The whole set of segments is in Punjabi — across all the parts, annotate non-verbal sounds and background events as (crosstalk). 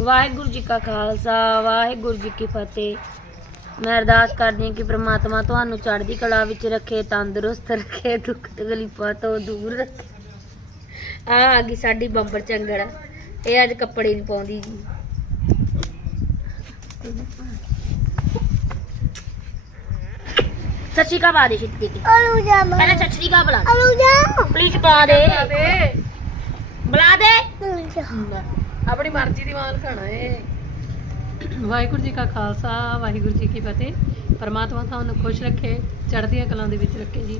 ਵਾਹਿਗੁਰੂ ਜੀ ਕਾ ਖਾਲਸਾ ਵਾਹਿਗੁਰੂ ਜੀ ਕੀ ਫਤਿਹ। ਮੈਂ ਅਰਦਾਸ ਕਰਦੀ ਹਾਂ ਕਿ ਪ੍ਰਮਾਤਮਾ ਤੁਹਾਨੂੰ ਚੜ੍ਹਦੀ ਕਲਾ ਵਿੱਚ ਰੱਖੇ ਤੰਦਰੁਸਤ ਰੱਖੇ ਦੁੱਖ ਤਕਲੀਫਾਂ ਤੋਂ ਦੂਰ ਰੱਖੇ। ਆ ਆ ਗਈ ਸਾਡੀ ਬੰਬਰ ਚੰਗੜ। ਇਹ ਅੱਜ ਕੱਪੜੇ ਨਹੀਂ ਪਾਉਂਦੀ ਜੀ। ਸਤਿ ਸ਼੍ਰੀ ਅਕਾਲ ਬਾਦੇ ਛਿੱਤੀ ਕੇ ਅਲੂ ਜਾ ਪਹਿਲਾਂ ਸਤਿ ਸ਼੍ਰੀ ਅਕਾਲ ਬੁਲਾ ਅਲੂ ਜਾ ਪਲੀਜ਼ ਬੁਲਾ ਦੇ। ਬੁਲਾ ਦੇ। ਅਲੂ ਜਾ ਆਪਣੀ ਮਰਜ਼ੀ ਦੀ ਮਾਲ ਖਾਣਾ ਏ। ਵਾਹਿਗੁਰੂ ਜੀ ਕਾ ਖਾਲਸਾ ਵਾਹਿਗੁਰੂ ਜੀ ਕੀ ਫਤਿਹ। ਪਰਮਾਤਮਾ ਤੁਹਾਨੂੰ ਖੁਸ਼ ਰੱਖੇ ਚੜ੍ਹਦੀਆਂ ਕਲਾਂ ਦੇ ਵਿੱਚ ਰੱਖੇ ਜੀ।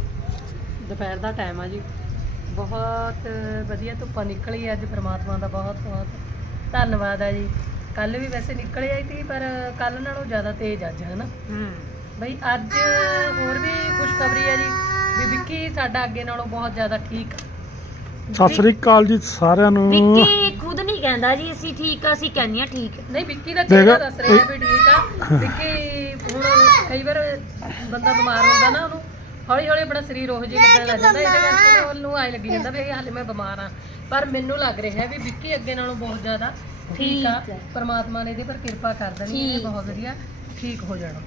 ਦੁਪਹਿਰ ਦਾ ਟਾਈਮ ਆ ਜੀ। ਬਹੁਤ ਵਧੀਆ ਧੁੱਪਾਂ ਨਿਕਲੀ ਅੱਜ ਪਰਮਾਤਮਾ ਦਾ ਬਹੁਤ ਬਹੁਤ ਧੰਨਵਾਦ ਆ ਜੀ। ਕੱਲ ਵੀ ਵੈਸੇ ਨਿਕਲ ਆਈ ਤੀ ਪਰ ਕੱਲ ਨਾਲੋਂ ਜ਼ਿਆਦਾ ਤੇਜ਼ ਅੱਜ ਹੈ ਨਾ ਹੂੰ। ਬਈ ਅੱਜ ਹੋਰ ਵੀ ਖੁਸ਼ਖਬਰੀ ਹੈ ਜੀ ਵੀ ਵਿੱਕੀ ਸਾਡਾ ਅੱਗੇ ਨਾਲੋਂ ਬਹੁਤ ਜ਼ਿਆਦਾ ਠੀਕ ਆ। ਸਤਿ ਸ੍ਰੀ ਅਕਾਲ ਜੀ ਸਾਰਿਆਂ ਨੂੰ। ਵਿੱਕੀ ਕਹਿੰਦਾ ਜੀ ਅਸੀਂ ਠੀਕ ਆ ਅਸੀਂ ਕਹਿੰਦੇ ਆ ਠੀਕ। ਨਹੀਂ ਵਿੱਕੀ ਦਾ ਚਿਹਰਾ ਦੱਸ ਰਿਹਾ ਵੀ ਠੀਕ ਆ। ਵਿੱਕੀ ਹੁਣ ਕਈ ਵਾਰ ਬੰਦਾ ਬਿਮਾਰ ਹੁੰਦਾ ਨਾ ਉਹਨੂੰ ਹੌਲੀ ਹੌਲੀ ਆਪਣਾ ਸਰੀਰ ਉਹ ਜਿਹਾ ਲੱਗਣ ਲੱਗ ਜਾਂਦਾ ਇਹਦੇ ਕਰਕੇ ਨਾ ਉਹਨੂੰ ਆਏ ਲੱਗੀ ਜਾਂਦਾ ਵੀ ਹਾਲੇ ਮੈਂ ਬਿਮਾਰ ਆ। ਪਰ ਮੈਨੂੰ ਲੱਗ ਰਿਹਾ ਵੀ ਵਿੱਕੀ ਅੱਗੇ ਨਾਲੋਂ ਬਹੁਤ ਜ਼ਿਆਦਾ ਠੀਕ ਆ। ਠੀਕ। ਪਰਮਾਤਮਾ ਨੇ ਇਹਦੇ ਪਰ ਕਿਰਪਾ ਕਰ ਦੇਣੀ ਇਹ ਠੀਕ। ਬਹੁਤ ਵਧੀਆ ਠੀਕ ਹੋ ਜਾਣਾ।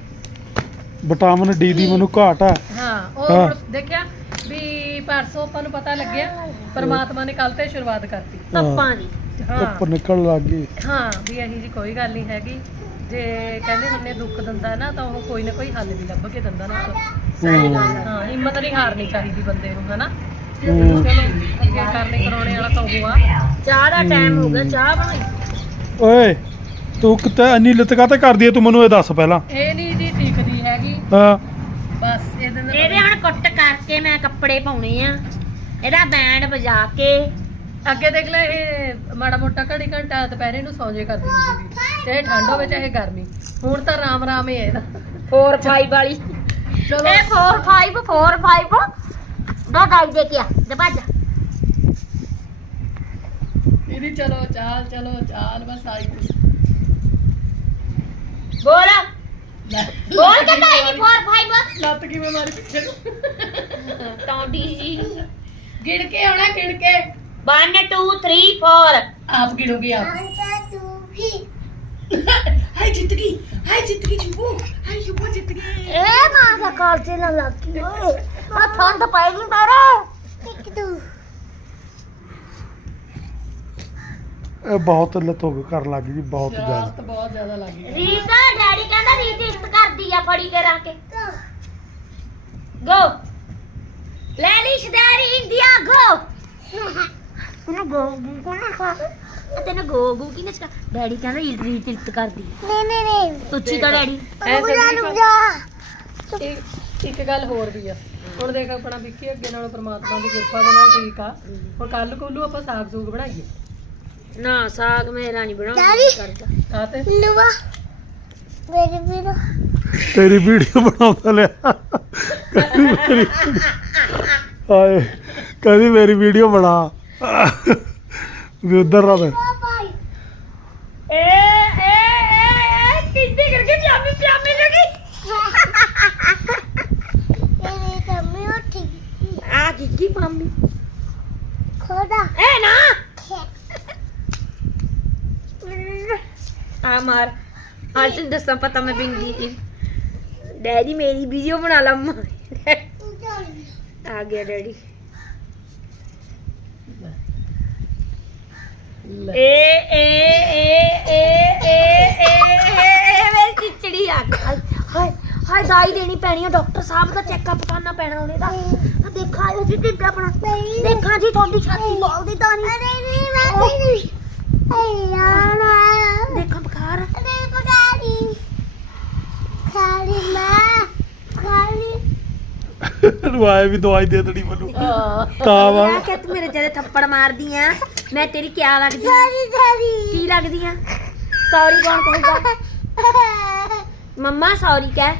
ਵਿਟਾਮਿਨ ਡੀ ਦੀ ਮੈਨੂੰ ਘਾਟ ਹੈ ਹਾਂ ਉਹ ਹਾਂ। ਹੁਣ ਦੇਖਿਆ ਵੀ ਪਰਸੋਂ ਆਪਾਂ ਨੂੰ ਪਤਾ ਲੱਗਿਆ ਪਰਮਾਤਮਾ ਨੇ ਕੱਲ ਤੇ ਸ਼ੁਰੂਆਤ ਕਰਤੀ। ਧੱਪਾਂ ਦੀ। ਹਾਂ। ਧੁੱਪ ਨਿਕਲ ਲੱਗ ਗਈ। ਹਾਂ ਵੀ ਇਹੀ ਜੀ ਕੋਈ ਗੱਲ ਨਹੀਂ ਹੈਗੀ। ਜੇ ਕਹਿੰਦੇ ਹੁੰਨੇ ਦੁੱਖ ਦਿੰਦਾ ਨਾ ਤਾਂ ਉਹ ਕੋਈ ਨਾ ਕੋਈ ਹੱਲ ਵੀ ਲੱਭ ਕੇ ਦਿੰਦਾ ਨਾ ਹੂੰ। ਹਾਂ ਹਿੰਮਤ ਨਹੀਂ ਹਾਰਨੀ ਚਾਹੀਦੀ ਬੰਦੇ ਨੂੰ ਹਨਾ। ਚਲੋ ਅੱਗੇ ਕਰਨੇ ਕਰਾਉਣੇ ਵਾਲਾ ਤਾਂ ਉਹ ਆ। ਚਾਹ ਦਾ ਟਾਈਮ ਹੋ ਗਿਆ ਚਾਹ ਬਣਾਈ? ਓਏ ਤੂੰ ਕਿਤੇ ਇੰਨੀ ਲਤਕਾ ਤੇ ਕਰਦੀ ਐ? ਤੂੰ ਮੈਨੂੰ ਇਹ ਦੱਸ ਪਹਿਲਾਂ। ਇਹ ਨਹੀਂ ਜੀ ਟਿਕਦੀ ਹੈਗੀ। ਹਾਂ। ਬਸ ਇਹਦੇ ਨਾਲ ਇਹਦੇ ਹੁਣ ਕੁੱਟ ਕਰਕੇ ਮੈਂ ਕੱਪੜੇ ਪਾਉਣੇ ਆ। ਇਹਦਾ ਬੈਂਡ ਵਜਾ ਕੇ ਅੱਗੇ ਦੇਖ ਲੈ ਇਹ ਮਾੜਾ ਮੋਟਾ ਘੜੀ ਘੰਟਾ ਦੁਪਹਿਰੇ ਨੂੰ ਸੌਂ ਜੇ ਕਰਦੀ ਹੁੰਦੀ ਸੀ। ਚਾਹੇ ਠੰਡ ਹੋਵੇ ਚਾਹੇ ਗਰਮੀ। ਹੁਣ ਤਾਂ ਰਾਮ ਰਾਮ ਹੀ ਹੈ ਇਹਦਾ। 4 5 ਵਾਲੀ। ਚਲੋ। ਇਹ 4 5 4 5 ਦਾ ਗਾਈ ਦੇ ਕੇ ਆ ਤੇ ਭੱਜ ਇਹਦੀ ਚਲੋ ਚਾਲ ਚਲੋ ਚਾਲ ਬਸ ਆਈ ਕੁਛ। ਬੋਲ। ਬੋਲ ਕੇ ਤਾਂ ਇਹ 4 5 ਲੱਤ ਕਿਵੇਂ ਮਾਰੀ ਪਿੱਛੇ ਨੂੰ? ਟੌਂਡੀ ਜੀ। ਗਿਣ ਕੇ ਆਉਣਾ ਗਿਣ ਕੇ। 1 2 3 4 ਆਪ ਗਿਣੋਗੇ ਆਪ ਅੰਜਾ ਤੂੰ ਵੀ ਹਾਏ ਜਿੱਤ ਗਈ ਹਾਏ ਜਿੱਤ ਗਈ ਸ਼ੁਭੂ ਹਾਏ ਸ਼ੁਭੂ ਜਿੱਤ ਗਈ ਇਹ ਮਾਂ ਦਾ ਕਾਲਜੇ ਨਾਲ ਲੱਗੀ ਓਏ ਆ ਠੰਡ ਪੈ ਗਈ ਮੇਰੇ ਇੱਕ ਤੂੰ ਇਹ ਬਹੁਤ ਲਤੋਗ ਕਰਨ ਲੱਗ ਗਈ ਜੀ ਬਹੁਤ ਸ਼ਰਾਰਤ ਜ਼ਿਆਦਾ ਬਹੁਤ ਜ਼ਿਆਦਾ ਲੱਗ ਗਈ ਰੀਤਾ ਡੈਡੀ ਕਹਿੰਦਾ ਰੀਤ ਇਸ਼ਤ ਕਰਦੀ ਆ ਫੜੀ ਕੇ ਰੱਖ ਕੇ ਗੋ ਲੈ ਲਈ ਸ਼ਦਾਰੀ ਇੰਡੀਆ ਗੋ ਤੈਨੂੰ ਗੋ ਗੂ ਕੋਣ ਖਾ। ਤੈਨੂੰ ਗੋ ਗੂ ਕਿਨੇ ਚਾ ਡੈਡੀ ਕਹਿੰਦਾ ਰੀਤ ਰੀਤ ਇਸ਼ਤ ਕਰਦੀ। ਆ। ਨਹੀਂ ਨਹੀਂ ਨਹੀਂ। ਤੁੱਚੀ ਤਾਂ ਡੈਡੀ। ਐ ਅਲੂ ਜਾ। ਸੰਦੀਪ, ਜਾ ਇੱਕ- ਇੱਕ ਗੱਲ ਹੋਰ ਵੀ ਆ। ਹੁਣ ਦੇਖ ਆਪਣਾ ਵਿੱਕੀ ਅੱਗੇ ਨਾਲੋਂ ਪ੍ਰਮਾਤਮਾ ਦੀ ਕਿਰਪਾ ਦੇ ਨਾਲ ਠੀਕ ਆ। ਹੁਣ ਕੱਲ ਕੋਲੂ ਆਪਾਂ ਸਾਗ ਸੂਗ ਬਣਾਈਏ। ਨਾ ਸਾਗ ਮੇਰਾ ਨਹੀਂ ਬਣਾਉਂਦਾ ਡੈਡੀ। ਕਰਦਾ। ਕਾਤੇ ਲੂਆ। ਮੇਰੇ ਵੀਰੋ। ਤੇਰੀ ਵੀਡੀਓ ਬਣਾਉਂਦਾ ਲਿਆ। ਕਹਿੰਦੀ ਮੇਰੀ ਹਾਏ ਕਹਿੰਦੀ ਮੇਰੀ ਵੀਡੀਓ ਬਣਾ। ਵੀ ਉਧਰ ਰਹ ਬਾਈ ਏ ਏ ਏ ਕਿੱਦੀ ਕਰਕੇ ਜਾਮੀ ਜਾਮੀ ਲਗੀ ਇਹ ਕੰਮੀ ਉੱਠੀ ਆ ਗਿੱਗੀ ਮਾਮੀ ਖੋਦਾ। ਏ ਨਾ। ਆ ਮਾਰ। ਅੱਜ ਤੈਨੂੰ ਦੱਸਾਂ ਪਤਾ ਮੈਂ ਬਿੰਗੀ ਸੀ। ਡੈਡੀ ਮੇਰੀ ਵੀਡੀਓ ਬਣਾ ਲਾ ਮਾਂ। ਆ ਗਿਆ ਡੈਡੀ ਲੈ। ਏ ਏ ਏ ਏ ਏ ਏ ਏ ਮੇਰੀ ਚਿਚੜੀ ਆ ਗਈ ਹਾਏ ਹਾਏ ਦਾਈ ਦੇਣੀ ਪੈਣੀ ਆ ਡਾਕਟਰ ਸਾਹਿਬ ਦਾ ਚੈੱਕਅਪ ਕਰਨਾ ਪੈਣਾ ਉਹਨੇ ਦਾ ਆ ਦੇਖਾ ਇਹ ਜੀ ਢਿੱਡ ਆਪਣਾ ਦੇਖਾਂ ਜੀ ਤੁਹਾਡੀ ਛਾਤੀ ਬੋਲਦੀ ਤਾਂ ਨਹੀਂ ਅਰੇ ਨਹੀਂ ਮੈਂ ਨਹੀਂ ਯਾਰ ਦੇਖਾਂ ਬੁਖਾਰ ਅਰੇ ਪਗਾੜੀ ਖਾਲੀ ਮਾਂ ਖਾਲੀ ਨੂੰ ਆਏ ਵੀ ਦਵਾਈ ਦੇ ਦੇਣੀ ਮੈਨੂੰ ਹਾਂ ਤਾਂ ਵਾ ਮੈਂ ਕਿ ਤੂੰ ਮੇਰੇ ਜਿਹੜੇ ਥੱਪੜ ਮਾਰਦੀ ਆ ਮੈਂ ਤੇਰੀ ਕਿਆ ਲੱਗਦੀ ਆ? ਖਾਲੀ ਖਾਲੀ ਕੀ ਲੱਗਦੀ ਆ? ਸੌਰੀ ਕੌਣ ਕਹੂਗਾ? ਮੰਮਾ ਸੌਰੀ ਕਹਿ।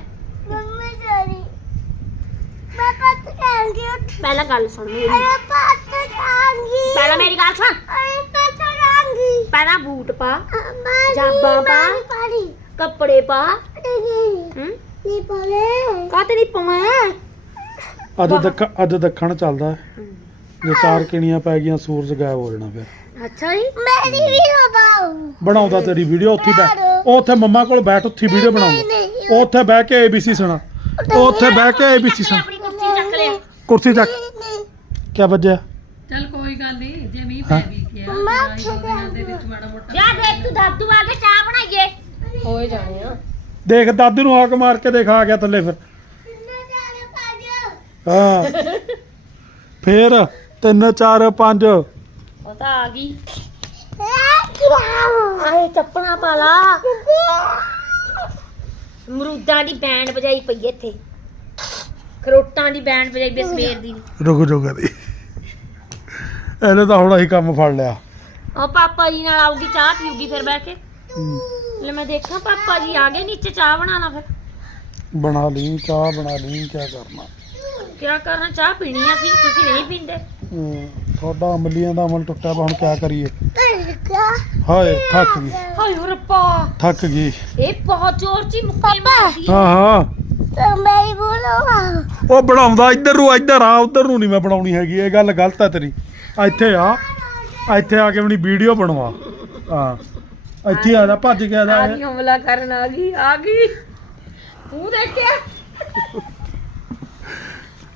ਮੰਮੀ ਸੋਰੀ ਮੈਂ ਪੱਤ ਖਾਂਗੀ ਉੱਠ। ਪਹਿਲਾਂ ਗੱਲ ਸੁਣ ਮੇਰੀ। ਅਰੇ ਪੱਤ ਖਾਂਗੀ ਪਹਿਲਾਂ ਮੇਰੀ ਗੱਲ ਸੁਣ। ਅਰੇ ਪੱਤ ਖਾਂਗੀ ਪਹਿਲਾਂ ਬੂਟ ਪਾ ਪਾ। ਮਾਨੀ ਪਾੜੀ ਕੱਪੜੇ ਪਾ। ਨਹੀਂ। ਹੂੰ? ਨਹੀਂ ਪਾਲੇ ਕਾਤੇ ਨਹੀਂ ਪਾਉਣਾ? ਅੱਜ ਦੱਖਣ ਅੱਜ ਦੱਖਣ ਚੱਲਦਾ ਹੈ। ਜੇ ਚਾਰ ਕਿਣੀਆਂ ਪੈ ਗਈਆਂ ਸੂਰਜ ਗਾਇਬ ਹੋ ਜਾਣਾ ਫਿਰ। ਅੱਛਾ ਜੀ। ਮੇਰੀ ਵੀਡੀਓ ਬਾਉ ਬਣਾਉਂਦਾ ਤੇਰੀ ਵੀਡੀਓ ਉੱਥੇ ਬੈ ਉਹ ਉੱਥੇ ਮੰਮਾ ਕੋਲ ਬੈਠ ਉੱਥੇ ਵੀਡੀਓ ਬਣਾਉਂਦਾ। ਉੱਥੇ ਬਹਿ ਕੇ ABC ਸੁਣਾ। ਉਹ ਉੱਥੇ ਬਹਿ ਕੇ ABC ਸੁਣਾ। ਆਪਣੀ ਕੁਰਸੀ ਚੱਕ ਲਿਆ। ਕੁਰਸੀ ਚੱਕ। ਕੀ ਵੱਜਿਆ? ਚੱਲ ਕੋਈ ਗੱਲ ਨਹੀਂ ਜੇ ਮੀਂਹ। ਪੈ ਵੀ ਗਿਆ ਹੀ ਦੋ ਵਿੱਚ ਮਾੜਾ ਮੋਟਾ। ਜਾ ਦੇਖ ਤੂੰ ਦਾਦੂ ਆ ਕੇ ਚਾਹ ਬਣਾਈਏ। ਹੋਏ ਜਾਣੇ ਆ। ਦੇਖ ਦਾਦੂ ਨੂੰ ਹਾਕ ਮਾਰ ਕੇ ਦੇਖ ਆ ਗਿਆ ਥੱਲੇ ਫਿਰ। ਹਾਂ। (laughs) ਫੇਰ 3 4 5 ਉਹ ਤਾਂ ਆ ਗਈ। ਆਏ ਚੱਪਣਾ ਪਾ ਲਾ। ਅਮਰੂਦਾਂ ਦੀ ਬੈਂਡ ਵਜਾਈ ਪਈ ਇੱਥੇ। ਖਰੋਟਾਂ ਦੀ ਬੈਂਡ ਵਜਾਈ ਬਈ ਸਵੇਰ ਦੀ। ਰੁਕ ਰੁਕ ਦੀ ਇਹਨੇ ਤਾਂ ਹੁਣ ਅਸੀਂ ਕੰਮ ਫੜ ਲਿਆ। ਉਹ ਪਾਪਾ ਜੀ ਨਾਲ ਆਊਗੀ ਚਾਹ ਪੀਊਗੀ ਫਿਰ ਬਹਿ ਕੇ। ਹਮ, ਲੈ ਮੈਂ ਦੇਖਾਂ ਪਾਪਾ ਜੀ ਆ ਗਏ ਨੀਚੇ ਚਾਹ ਬਣਾਣਾ ਫਿਰ। ਬਣਾ ਲਈ ਚਾਹ ਬਣਾ ਲਈ ਕੀ ਕਰਨਾ। ਕਿਆ ਕਰਨਾ ਚਾਹ ਪੀਣੀ ਆ ਸੀ ਤੁਸੀਂ ਨਹੀਂ ਪੀਂਦੇ। ਹਮ, ਤੁਹਾਡਾ ਅਮਲੀਆਂ ਦਾ ਅਮਲ ਟੁੱਟਿਆ ਵਾ ਹੁਣ ਕੀ ਕਰੀਏ? ਹਾਏ ਥੱਕ ਗਈ। ਹਾਏ ਓ ਰੱਬਾ। ਥੱਕ ਗਈ। ਇਹ ਬਹੁਤ ਜ਼ੋਰ ਚ ਮੁੱਕੇ ਮਾਰਦੀ ਹਾਂ ਹਾਂ। ਉਹ ਬਣਾਉਂਦਾ ਇੱਧਰ ਨੂੰ ਇੱਧਰ ਆ ਉੱਧਰ ਨੂੰ ਨਹੀਂ ਮੈਂ ਬਣਾਉਣੀ ਹੈਗੀ ਇਹ ਗੱਲ ਗਲਤ ਹੈ ਤੇਰੀ। ਇੱਥੇ ਆ ਆ ਇੱਥੇ ਆ ਕੇ ਆਪਣੀ ਵੀਡੀਓ ਬਣਵਾ। ਹਾਂ। ਇੱਥੇ ਆ ਜਾ ਭੱਜ ਗਿਆ ਆ ਦਾ ਗਈ ਹਮਲਾ ਕਰਨ ਆ ਗਈ ਆ ਗਈ। ਤੂੰ ਦੇਖਿਆ?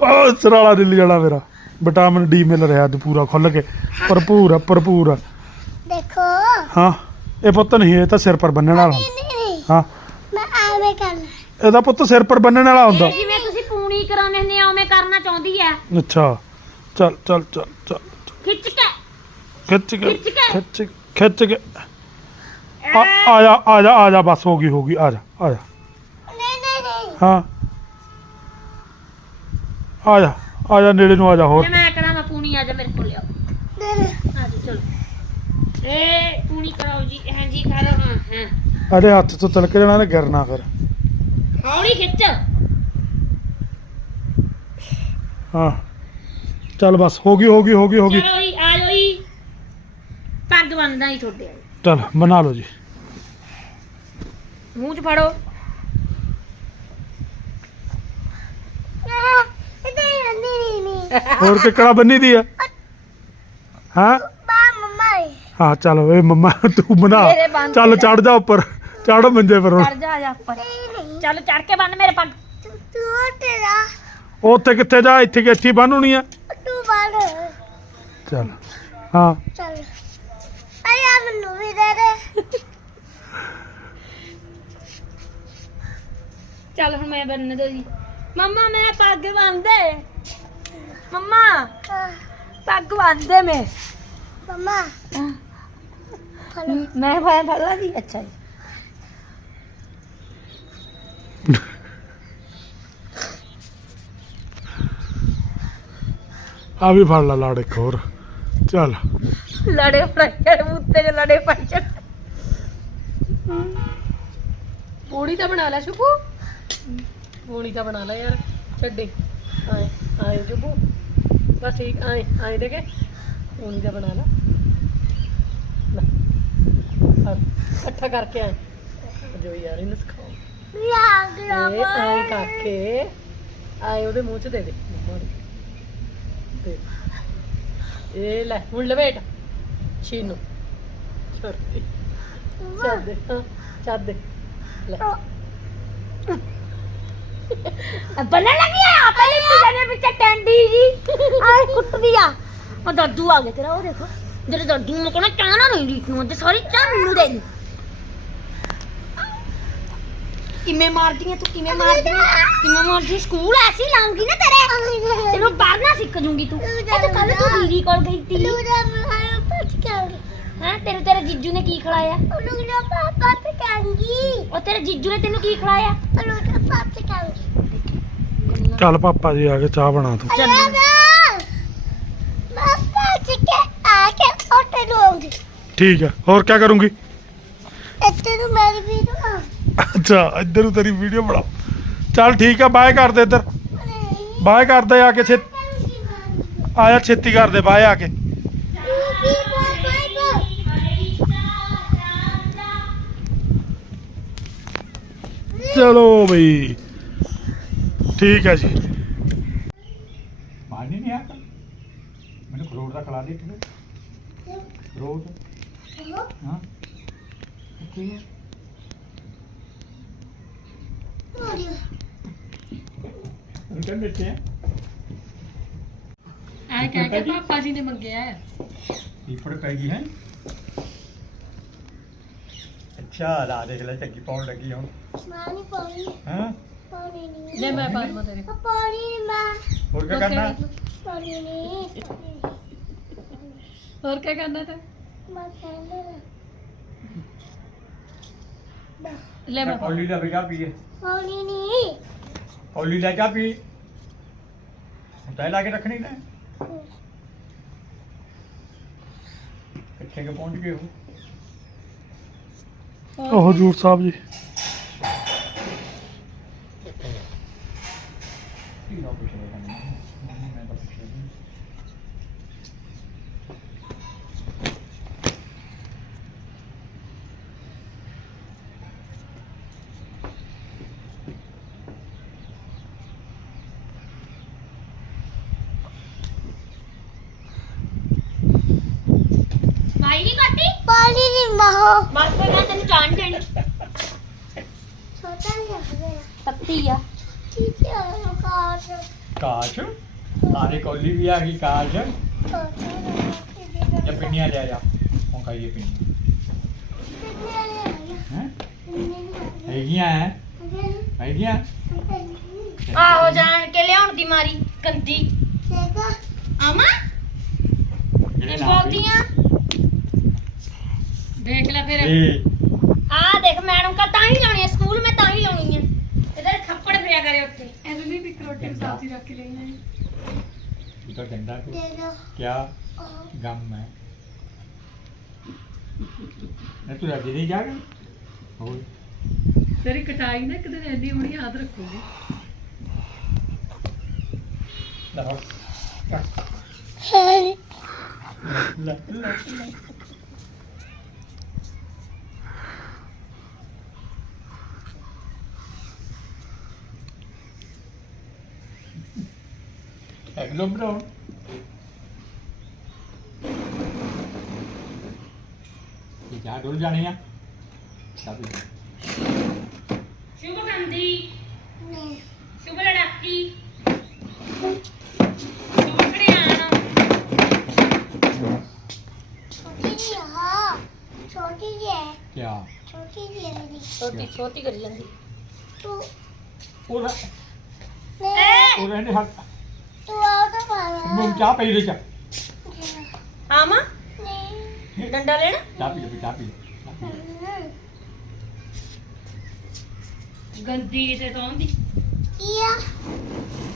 ਉਹ ਸਰਾਲਾ ਦਿੱਲੀ ਜਾਣਾ ਮੇਰਾ। ਵਿਟਾਮਿਨ ਡੀ ਮਿਲ ਰਿਹਾ ਅੱਜ ਪੂਰਾ ਖੁੱਲ ਕੇ। ਭਰਪੂਰ ਆ ਭਰਪੂਰ ਆ। ਦੇਖੋ। ਹਾਂ ਇਹ ਪੁੱਤ ਨਹੀਂ ਇਹ ਤਾਂ ਸਿਰ ਪਰ ਬੰਨਣ ਵਾਲਾ ਹੁੰਦਾ। ਨਹੀਂ ਨਹੀਂ। ਹਾਂ। ਮੈਂ ਆਵੇਂ ਕਰਨਾ। ਇਹਦਾ ਪੁੱਤ ਸਿਰ ਪਰ ਬੰਨਣ ਵਾਲਾ ਹੁੰਦਾ। ਜਿਵੇਂ ਤੁਸੀਂ ਪੂਣੀ ਕਰਾਉਂਦੇ ਹੁੰਦੇ ਆ ਉਵੇਂ ਕਰਨਾ ਚਾਹੁੰਦੀ ਐ। ਅੱਛਾ। ਚੱਲ ਚੱਲ ਚੱਲ ਚੱਲ। ਖਿੱਚ ਕੇ। ਖਿੱਚ ਕੇ ਖਿੱਚ ਕੇ। ਖਿੱਚ ਖਿੱਚ ਕੇ। ਆ ਆ ਜਾ ਆ ਜਾ ਆ ਜਾ ਬਸ ਹੋ ਗਈ ਹੋ ਗਈ ਆ ਜਾ ਆ ਜਾ। ਨਹੀਂ ਨਹੀਂ ਨਹੀਂ। ਹਾਂ। ਆ ਜਾ ਆ ਜਾ ਨੇੜੇ ਨੂੰ ਆ ਜਾ ਹੋਰ। ਜੇ ਮੈਂ ਕਰਾਂ ਮੈਂ ਪੂਣੀ ਆ ਜਾ ਮੇਰੇ ਕੋਲ ਲਿਆਓ। ਆ ਜਾ ਚਲੋ। ਏ ਪੂਣੀ ਕਰਾਓ ਜੀ ਹਾਂ ਜੀ ਖਾ ਲਓ ਹਾਂ ਹਾਂ। ਅਰੇ ਹੱਥ ਤੋਂ ਤਲਕ ਜਾਣਾ ਤੇ ਗਿਰਨਾ ਫਿਰ। ਹੌਲੀ ਖਿੱਚ। ਹਾਂ। ਚੱਲ ਬਸ ਹੋ ਗਈ ਹੋ ਗਈ ਹੋ ਗਈ ਹੋ ਗਈ। ਚਲੋ ਜੀ ਆ ਜਾਓ ਜੀ। ਪੱਗ ਬੰਨਦਾ ਹੀ ਤੁਹਾਡੇ ਚੱਲ ਬਣਾ ਲਓ ਜੀ। ਮੂੰਹ 'ਚ ਫੜੋ। ਨਹੀਂ ਨਹੀਂ ਹੋਰ ਕਿੱਕੜਾ ਬੰਨੀ ਦੀ ਆ? ਹਾਂ? ਬਾ ਮੰਮਾ ਹਾਂ ਚੱਲ ਓਏ ਮੰਮਾ ਤੂੰ ਬਣਾ। ਮੇਰੇ ਬੰਨ ਚੱਲ ਚੜ ਜਾ ਉੱਪਰ ਚੜ ਮੰਜੇ ਪਰ ਹੁਣ। ਚੜ ਜਾ ਆ ਜਾ ਉੱਪਰ। ਨਹੀਂ ਨਹੀਂ। ਚੱਲ ਚੜ ਕੇ ਬੰਨ ਮੇਰੇ ਪੱਗ। ਤੂੰ ਤੂੰ ਤੇਰਾ ਉੱਥੇ ਕਿੱਥੇ ਜਾ ਇੱਥੇ ਕਿ ਇੱਥੇ ਬੰਨ ਹੋਣੀ ਆ? ਤੂੰ ਬਾੜ ਚੱਲ ਹਾਂ। ਚੱਲ। ਅਰੇ ਆ ਮੈਨੂੰ ਵੀ ਦੇ ਦੇ। ਚੱਲ ਹੁਣ ਮੈਂ ਬੰਨ ਦੋ ਜੀ। ਮੰਮਾ ਮੈਂ ਪੱਗ ਬੰਨਦੇ। ਮੰਮਾ ਪੱਗ ਬੰਨਦੇ ਮੈਂ। ਮੰਮਾ। ਮੈਂ ਫੜ ਫੜਾ ਦੀ ਅੱਛਾ ਜੀ। ਆ ਵੀ ਫੜ ਲਾ ਲਾੜ ਇੱਕ ਹੋਰ। ਚੱਲ। ਲੜੇ ਫੜਾਈ ਮੁੱਤੇ ਚ ਲੜੇ ਚੱਕ ਪੂੜੀ ਤਾਂ ਬਣਾ ਲੈ ਸ਼ੁਕੂ। ਪੂੜੀ ਤਾਂ ਬਣਾ ਲੈ ਯਾਰ ਛੱਡੀ। ਆਏ ਆਏ ਸ਼ੁਕੂ ਬਸ ਠੀਕ ਆਏ ਆਏ ਦੇਖੇ ਪੂੜੀ ਤਾਂ ਬਣਾ ਲੈ। ਇਕੱਠਾ ਕਰਕੇ ਆਏ। ਜੋ ਯਾਰ ਇਹਨੂੰ ਸਿਖਾਓ। ਇਹ ਆਏ ਕਰਕੇ ਆਏ ਉਹਦੇ ਮੂੰਹ 'ਚ ਦੇ ਦੇ। ਮੰਮਾ ਦੇ। ਇਹ ਲੈ ਹੁਣ ਲਵੇਟ ਛੀਨੂ। ਛੋਟੀ ਚੱਲ ਦੇ ਹਾਂ ਚੱਲ ਦੇ। ਲੈ। ਬੰਨਣ ਲੱਗੀ ਆ? ਪਹਿਲੇ ਪੀਜਾ ਦੇ ਵਿੱਚ ਟੈਂਡੀ ਜੀ। ਆਏ ਕੁੱਟਦੀ ਆ। ਉਹ ਦਾਦੂ ਆ ਗਿਆ ਤੇਰਾ ਉਹ ਦੇਖੋ। ਜਿਹੜੇ ਦਾਦੂ ਨੂੰ ਕੋਣਾ ਚਾਹ ਨਾ ਨਹੀਂ ਰੀਤ ਨੂੰ ਤੇ ਸਾਰੀ ਚਾਹ ਮੈਨੂੰ ਦੇ ਦੀ। ਕਿਵੇਂ ਮਾਰਦੀ ਆ ਤੂੰ? ਕਿਵੇਂ ਮਾਰਦੀ ਆ? ਕਿਵੇਂ ਮਾਰਦੀ ਸਕੂਲ ਐਸੀ ਲਾਉਂਗੀ ਨਾ ਤੇਰੇ। ਤੈਨੂੰ ਬਾਹਰ ਸਿੱਖ ਜੂੰਗੀ ਤੂੰ। ਇਹ ਤਾਂ ਕੱਲ ਤੂੰ ਦੀਦੀ ਕੋਲ ਗਈ ਤੀ। ਲੂ ਦਾ ਮਾਰਾ ਪੱਟ ਕਰ ਹਾਂ ਤੇਰੇ ਤੇਰੇ ਜੀਜੂ ਨੇ ਕੀ ਖਿਲਾਇਆ? ਲੂ ਦਾ ਪਾਪਾ ਤੇ ਕਾਂਗੀ ਉਹ ਤੇਰੇ ਜੀਜੂ ਨੇ ਤੈਨੂੰ ਕੀ ਖਿਲਾਇਆ? ਲੂ ਦਾ ਪਾਪਾ ਕਾਂਗੀ ਚੱਲ ਪਾਪਾ ਜੀ ਆ ਕੇ ਚਾਹ ਬਣਾ ਤੂੰ। ਚੱਲ। ਪਾਪਾ ਤੇ ਕੇ ਆ ਕੇ ਉੱਤੇ ਲੂੰਗੀ ਠੀਕ ਹੈ ਹੋਰ ਕੀ ਕਰੂੰਗੀ? ਇੱਥੇ ਨੂੰ ਮੇਰੀ ਵੀ ਨੂੰ ਅੱਛਾ ਇੱਧਰ ਨੂੰ ਤੇਰੀ ਵੀਡੀਓ ਬਣਾ ਚੱਲ ਠੀਕ ਆ ਬਾਏ ਕਰ ਦੇ ਇੱਧਰ। ਬਾਏ ਕਰਦੇ ਆ ਕੇ ਛੇ ਆਇਆ ਛੇਤੀ ਕਰ ਦੇ ਬਾਏ ਆ ਕੇ। ਚਲੋ ਬਈ। ਠੀਕ ਹੈ ਜੀ। ਪਾਣੀ ਨਹੀਂ ਆਤਾ ਮੈਨੂੰ ਖਰੋੜ ਦਾ ਖਿਲਾ ਦੇ ਤੂੰ ਰੋਜ਼ ਹਾਂ। ਕੀ ਹੈ ਉਨਕੇ ਬੈਠੇ ਹੈ ਐ ਕਹਿ ਕੇ ਪਾਪਾ ਜੀ ਨੇ ਮੰਗਿਆ ਹੈ। ਪੀਪੜ ਪੈ ਗਈ ਹੈ। ਅੱਛਾ ਲਾ ਦੇਖ ਲੈ ਚੱਕੀ ਪਾਉਣ ਲੱਗੀ ਹੁਣ। ਮਾਨੀ ਪਾਣੀ ਹਾਂ ਪਾਣੀ ਨਹੀਂ ਲੈ ਮੈਂ ਪਾਦਮਾ ਤੇਰੇ ਪਾਣੀ ਨਹੀਂ ਮਾਂ ਹੋਰ ਕੀ ਕਰਨਾ ਪਾਣੀ ਨਹੀਂ ਹੋਰ ਕੀ ਕਰਨਾ ਤੇ ਮੈਂ ਕਹਿੰਦਾ ਲੈ ਮੈਂ ਪਾ- ਕੌਲੀ ਦਾ ਵੀ ਚਾਹ ਪੀਏ ਪਾਣੀ ਨਹੀਂ ਕੌਲੀ ਦਾ ਚਾਹ ਪੀ ਤੈ ਲਾ ਕੇ ਰੱਖਣੀ ਨਾ ਕਿੱਥੇ ਕੇ ਪਹੁੰਚ ਗਏ ਹੋ ਮਾਈ ਨਹੀਂ ਕੱਟੀ ਪਾਣੀ ਨਹੀਂ ਮਾਂ ਬਸ ਕੋਈ ਮੈਂ ਤੈਨੂੰ ਚਾਣ ਦੇਣੀ। ਛੋਟਾ ਜਿਹਾ ਹੈ ਪੱਤੀ ਆ। ਠੀਕ ਹੈ ਕਾਸ਼। ਆਰੇ ਕੌਲੀ ਵੀ ਆ ਗਈ ਕਾਸ਼। ਜਾਂ ਪਿੰਨੀਆਂ ਲੈ ਜਾ। ਹੁਣ ਖਾਈਏ ਪਿੰਨੀਆਂ। ਹੈ? ਹੈਗੀਆਂ ਹੈ ਹੈਗੀਆਂ? ਆਹੋ ਜਾਣ ਕੇ ਲਿਆਉਣ ਦੀ ਮਾਰੀ ਗੰਦੀ ਆਮਾ ਜਿਹੜੇ ਨਾ ਬੋਲਦੀਆਂ ਦੇਖ ਲੈ ਫਿਰ। ਇਹ ਆ ਦੇਖ ਮੈਡਮ ਕਾ ਤਾਂ ਹੀ ਲਾਉਣੀ ਹੈ ਸਕੂਲ ਮੈਂ ਤਾਂ ਹੀ ਲਾਉਣੀ ਹੈ ਇਹਦੇ ਥੱਪੜ ਫਿਰਿਆ ਕਰੇ ਉੱਥੇ ਇਹਦੇ ਲਈ ਵੀ ਰੋਟੀ ਸਬਜ਼ੀ ਰੱਖ ਕੇ ਲਈ ਹੈ ਇਹ ਤਾਂ ਕਹਿੰਦਾ ਕਿ क्या गम है मैं तू अभी नहीं जाएगा और ਤੇਰੀ ਕਟਾਈ ਨਾ ਇੱਕ ਦਿਨ ਐਡੀ ਹੋਣੀ ਯਾਦ ਰੱਖੂਗੀ लाहौर ला ला ला Eglon একদম ব্রাউন ਇਹ ਜਾ ਡੁੱਲ ਜਾਣੇ ਆ ਸਭ ਸ਼ੁਭ ਗਾਂਧੀ ਨਹੀਂ ਸ਼ੁਭ ਲੜਾਕੀ ਛੋਟੀ ਜੀ ਹੈ ਕਿਆ ਛੋਟੀ ਜੀ ਹੈ ਮੇਰੀ ਛੋਟੀ ਛੋਟੀ ਕਰੀ ਜਾਂਦੀ ਤੂੰ ਉਹ ਨਾ ਉਹ ਰਹਿੰਦੇ ਹੱਥ तू आओ मैं चाय पी ले चाय। आमा हाँ, डंडा लेना? चाय पी ले चाय पी ले हम्म। गंदी ते तो आंदी किया?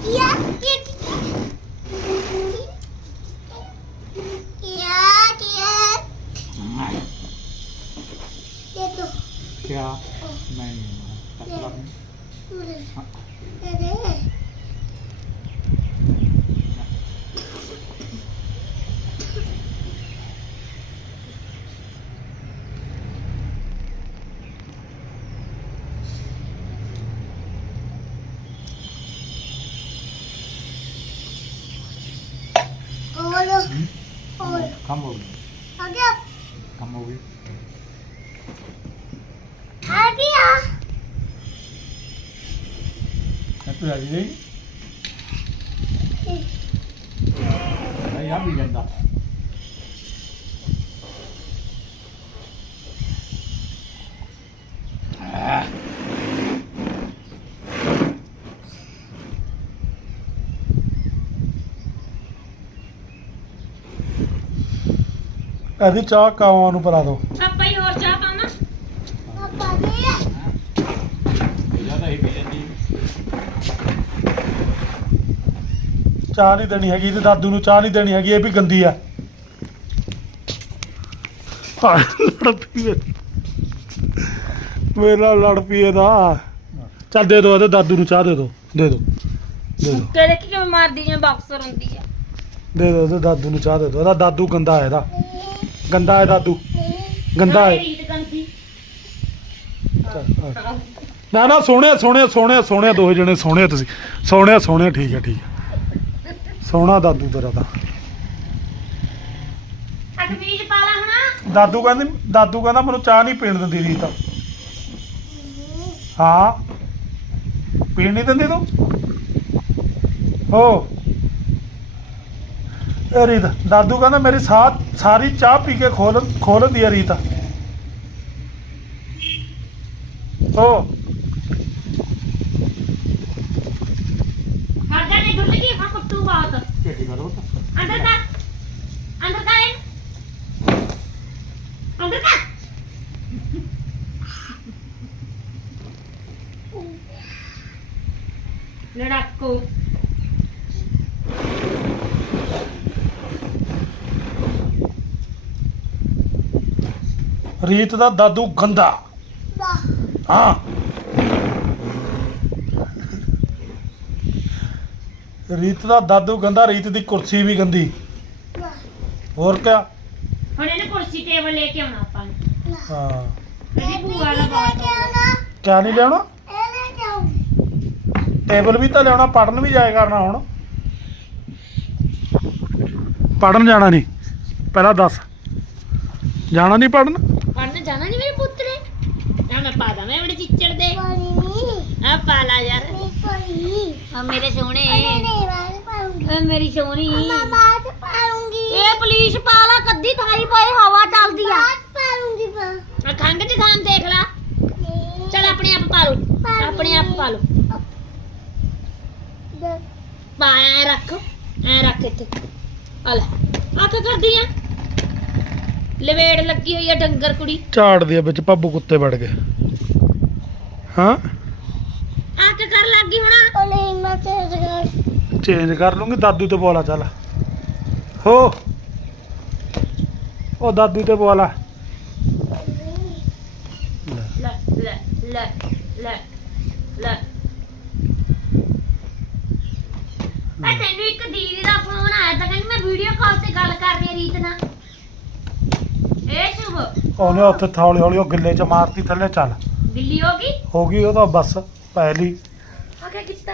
किया? किया? किया? ये तो। क्या? मैं नहीं हूँ ਜੀ। ਆ ਵੀ ਜਾਂਦਾ ਇਹਦੀ ਚਾਹ ਕਾਵਾਂ ਨੂੰ ਪਰਾ ਦਿਓ? ਚਾਹ ਨਹੀਂ ਦੇਣੀ ਹੈਗੀ ਤੇ ਦਾਦੂ ਨੂੰ ਚਾਹ ਨਹੀਂ ਦੇਣੀ ਹੈਗੀ ਇਹ ਵੀ ਗੰਦੀ ਆ। ਲੜ ਮੇਰੀ। ਲੜ ਪਈ ਇਹਦਾ। ਚੱਲ ਦੇ ਦੋ ਇਹਦੇ ਦਾਦੂ ਨੂੰ ਚਾਹ ਦੇ ਦੋ ਦੇ ਦੋ ਦੇ ਦੋ। ਕਿ ਕਿਵੇਂ ਮਾਰਦੀ ਜਿਵੇਂ ਬਾਕਸਰ ਹੁੰਦੀ ਆ ਦੇ ਦੋ ਇਹਦੇ ਦਾਦੂ ਨੂੰ ਚਾਹ ਦੇ ਦੋ ਇਹਦਾ ਦਾਦੂ ਗੰਦਾ ਹੈ ਇਹਦਾ। ਗੰਦਾ ਹੈ ਦਾਦੂ ਗੰਦਾ ਹੈ ਰੀਤ ਗੰਦੀ। ਨਾ ਨਾ ਸੋਹਣੇ ਸੋਹਣੇ ਸੋਹਣੇ ਸੋਹਣੇ ਦੋਹੇ ਜਣੇ ਸੋਹਣੇ ਤੁਸੀਂ। ਸੋਹਣੇ ਸੋਹਣੇ ਠੀਕ ਹੈ ਠੀਕ ਹੈ ਸੋਹਣਾ ਦਾਦੂ ਤੇਰਾ ਤਾਂ। ਅੱਠ ਬੀਜ ਪਾ ਲਾ ਹੁਣ। ਦਾਦੂ ਕਹਿੰਦੀ ਦਾਦੂ ਕਹਿੰਦਾ ਮੈਨੂੰ ਚਾਹ ਨਹੀਂ ਪੀਣ ਦਿੰਦੀ ਰੀਤ। ਹਾਂ। ਪੀਣ ਨਹੀਂ ਦਿੰਦੀ ਤੂੰ? ਹੋ। ਇਹ ਰੀਤ ਦਾਦੂ ਕਹਿੰਦਾ ਮੇਰੀ ਸਾਥ ਸਾਰੀ ਚਾਹ ਪੀ ਕੇ ਖੋਲ ਖੋਲ ਦਿੰਦੀ ਆ ਰੀਤ। ਹੋ ਖਾਦਾ ਨੇ ਗੁੱਲ ਕੀ ਖਾ ਕੁੱਟੂ ਬਾਤ ਢੇਡੀ ਕਰੋ ਤਾਂ ਅੰਦਰ ਦਾ ਅੰਦਰ ਦਾ ਹੈ ਅੰਦਰ ਦਾ ਲੜਾਕੋ ਰੀਤ ਦਾ ਦਾਦੂ ਗੰਦਾ। ਹਾਂ। ਰੀਤ ਦਾ ਦਾਦੂ ਗੰਦਾ ਰੀਤ ਦੀ ਕੁਰਸੀ ਵੀ ਗੰਦੀ। ਹੋਰ ਕਿਆ? ਹੁਣ ਇਹਨੇ ਕੁਰਸੀ ਟੇਬਲ ਲੈ ਕੇ ਆਉਣਾ ਆਪਾਂ ਨੇ। ਹਾਂ। ਇਹਦੀ ਭੂਆ ਦਾ ਬਾਤ ਕਿਆ ਨਹੀਂ ਲਿਆਉਣਾ? ਟੇਬਲ ਵੀ ਤਾਂ ਲਿਆਉਣਾ ਪੜਨ ਵੀ ਜਾਏ ਕਰਨਾ ਹੁਣ। ਪੜਨ ਜਾਣਾ ਨਹੀਂ। ਪਹਿਲਾਂ ਦੱਸ। ਜਾਣਾ ਨਹੀਂ ਪੜਨ ਪੜਨ ਜਾਣਾ ਨਹੀਂ ਮੇਰੇ ਪੁੱਤ ਨੇ ਨਾ ਮੈਂ ਪਾ ਦਾਂ ਮੈਂ ਬੜੇ ਚਿੱਚੜ ਦੇ ਪਾਣੀ ਨਹੀਂ ਆ ਪਾ ਲਾ ਯਾਰ ਆ ਮੇਰੇ ਸੋਹਣੇ। ਏ ਮੇਰੀ ਸੋਹਣੀ। ਮੈਂ ਬਾਅਦ ਪਾਉਂਗੀ। ਇਹ ਪੁਲਿਸ ਪਾਲਾ ਕੱਦੀ ਥਾਈ ਪਏ ਹਵਾ ਚੱਲਦੀ ਆ। ਆ ਖੰਗ ਦੇਖ ਲਾ। ਚਲ ਆਪਣੇ ਆਪ ਪਾ ਲਓ। ਆਪਣੇ ਆਪ ਪਾ ਲਓ। ਪਾ ਐ ਰੱਖ ਐ ਰੱਖ ਇੱਥੇ ਆ ਲੈ ਆ ਕੀ ਕਰਦੀ ਆ। ਲਵੇੜ ਲੱਗੀ ਹੋਈ ਆ ਡੰਗਰ ਕੁੜੀ। ਝਾੜ ਦੇ ਵਿੱਚ ਪੱਬੂ ਕੁੱਤੇ ਵੜ ਗਏ। ਹਾਂ? ਆ ਮੈਂ ਚੇਂਜ ਕਰ ਲੂੰਗੀ ਦਾਦੂ ਤੇ ਬੋਲਾ ਚੱਲ। ਹੋ। ਉਹ ਦਾਦੂ ਤੇ ਬੋਲਾ ਲੈ। ਲੈ ਲੈ ਲੈ ਲੈ ਆ ਤੈਨੂੰ ਇੱਕ ਦੀਦੀ ਦਾ ਫੋਨ ਆਇਆ ਤਾਂ ਕਹਿੰਦੀ ਮੈਂ ਵੀਡੀਓ ਕਾਲ ਤੇ ਗੱਲ ਕਰ ਰਹੀ ਰੀਤ ਨਾਲ। ਇਹ ਸ਼ੁਭ। ਉਹਨੇ ਉੱਥੇ ਹੌਲੀ ਹੌਲੀ ਉਹ ਗਿੱਲੇ ਚ ਮਾਰਤੀ ਥੱਲੇ ਚੱਲ। ਬਿੱਲੀ ਹੋ ਗਈ? ਹੋ ਗਈ ਉਹਦਾ ਬਸ ਆ ਕੀ ਕੀਤਾ।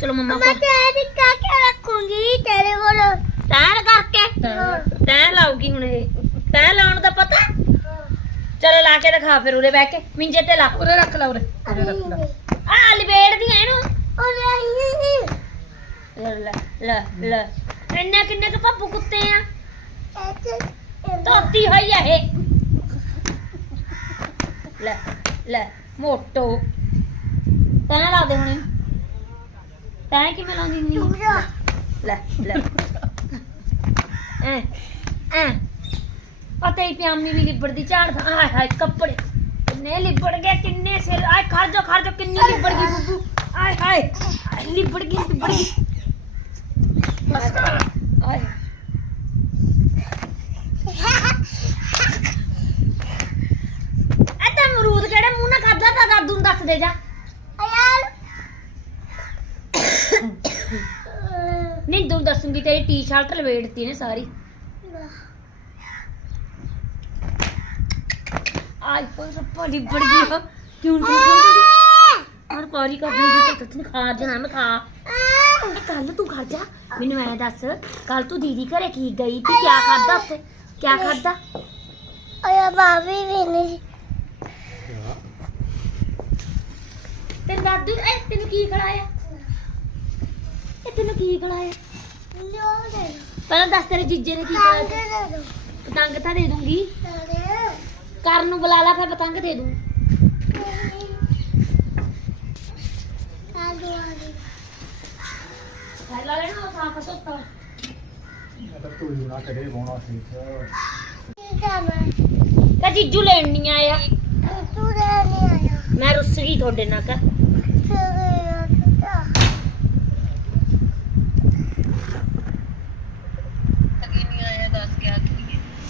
ਚਲੋ ਮੰਮਾ ਮੈਂ ਤੇਰੀ ਕਾ ਕੇ ਰੱਖੂੰਗੀ ਤੇਰੇ ਕੋਲ ਤੈਨ ਕਰਕੇ। ਤੈਂ ਲਾਉਗੀ ਹੁਣ ਇਹ। ਤੈਂ ਲਾਉਣ ਦਾ ਪਤਾ? ਚਲੋ ਲਾ ਕੇ ਦਿਖਾ ਫਿਰ ਉਰੇ ਬਹਿ ਕੇ। ਮਿੰਜੇ ਤੇ ਲਾ। ਉਰੇ ਰੱਖ ਲਾ ਉਰੇ। ਉਰੇ ਰੱਖ ਲਾ। ਆ ਲਵੇੜ ਦੀ ਇਹਨੂੰ। ਨਹੀਂ ਲੈ ਲੈ ਲੈ। ਇੰਨੇ ਕਿੰਨੇ ਕੁ ਪੱਪੂ ਕੁੱਤੇ ਆ? ਧੋਤੀ ਹੋਈ ਆ ਇਹ। ਲੈ ਲੈ ਮੋਟੋ। ਤੈਂ ਲਾ ਦੇ ਹੁਣੇ। ਤੈਂ ਕਿਵੇਂ ਲਾਉਂਦੀ ਨੀ ਚੁਰਾ ਲੈ ਲੈ। ਐ ਐ। ਪਤਾ ਹੀ ਪਿਆਮੀ ਵੀ ਲਿਬੜਦੀ ਝਾੜਦਾ ਹਾਏ ਹਾਏ ਕੱਪੜੇ। ਕਿੰਨੇ ਲਿਬੜ ਗਏ ਕਿੰਨੇ ਸਿਰ ਆਏ ਖੜ ਜਾ ਖੜ ਜਾ ਕਿੰਨੀ ਲਿਬੜ ਗਈ ਬੁੱਬੂ। ਆਏ ਹਾਏ ਲਿਬੜ ਗਈ ਲਿਬੜ ਗਈ। ਬਸ ਕਰ ਆਏ ਇਹ ਤਾਂ ਅਮਰੂਦ ਕਿਹੜੇ ਮੂੰਹ ਨਾਲ ਖਾਦਾ ਤਾਂ ਦਾਦੂ ਨੂੰ ਦੱਸ ਦੇ ਜਾ ਯਾਰ ਨਹੀਂ ਤੂੰ ਦੱਸੂਗੀ ਤੇਰੀ ਟੀ-ਸ਼ਰਟ ਲਵੇੜਤੀ ਨੇ ਸਾਰੀ। ਪਰ ਸੱਪਾ ਲਿਬੜ ਗਈ ਹੋ ਕਿਉਂ ਕਿਉਂ ਔਰ ਪਾਰੀ ਕਰ ਦਿੰਦੀ ਤਾਂ ਤੂੰ ਖਾ ਜਨਾ ਮੈਂ ਖਾ। ਕੱਲ ਤੂੰ ਖਾ ਜਾ। ਮੈਨੂੰ ਐ ਦੱਸ ਕੱਲ ਤੂੰ ਦੀਦੀ ਘਰੇ ਕੀ ਗਈ? ਤੀ ਕਿਆ ਖਾਦਾ ਉੱਥੇ? ਕਿਆ ਖਾਦਾ ਓਏ ਬਾਬੀ ਵੀ ਨਹੀਂ। ਤੇ ਦਾਦੂ ਐ ਤੈਨੂੰ ਕੀ ਖੜਾਇਆ ਇਹ ਤੈਨੂੰ ਕੀ ਦੇ ਪਹਿਲਾਂ ਦੱਸ ਤੇਰੇ ਜੀਜੇ ਨੇ ਕੀ ਦੋ ਪਤੰਗ ਤਾਂ ਦੇ ਦੂੰਗੀ। ਤਾਰੇ ਕਰਨ ਨੂੰ ਬੁਲਾ ਲਾ ਫਿਰ ਪਤੰਗ ਦੇ ਦੂੰ। ਆਲੂ ਪਹਿਲਾਂ ਲੈਣਾ ਉਹ ਸਾਫ਼ ਸੁੱਤਾ ਤੂੰ ਨਾ ਕਰੇ ਬੋਣਾ ਸੀ। ਕਾ ਜੀਜੂ ਲੈਣ ਨਹੀਂ ਆਇਆ। ਤੂੰ ਰਹਿ ਨਹੀਂ ਆਇਆ। ਮੈਂ ਰੁੱਸ ਗਈ ਤੁਹਾਡੇ ਨਾਲ ਕਾ ਤੇਰੇ ਤੂੰ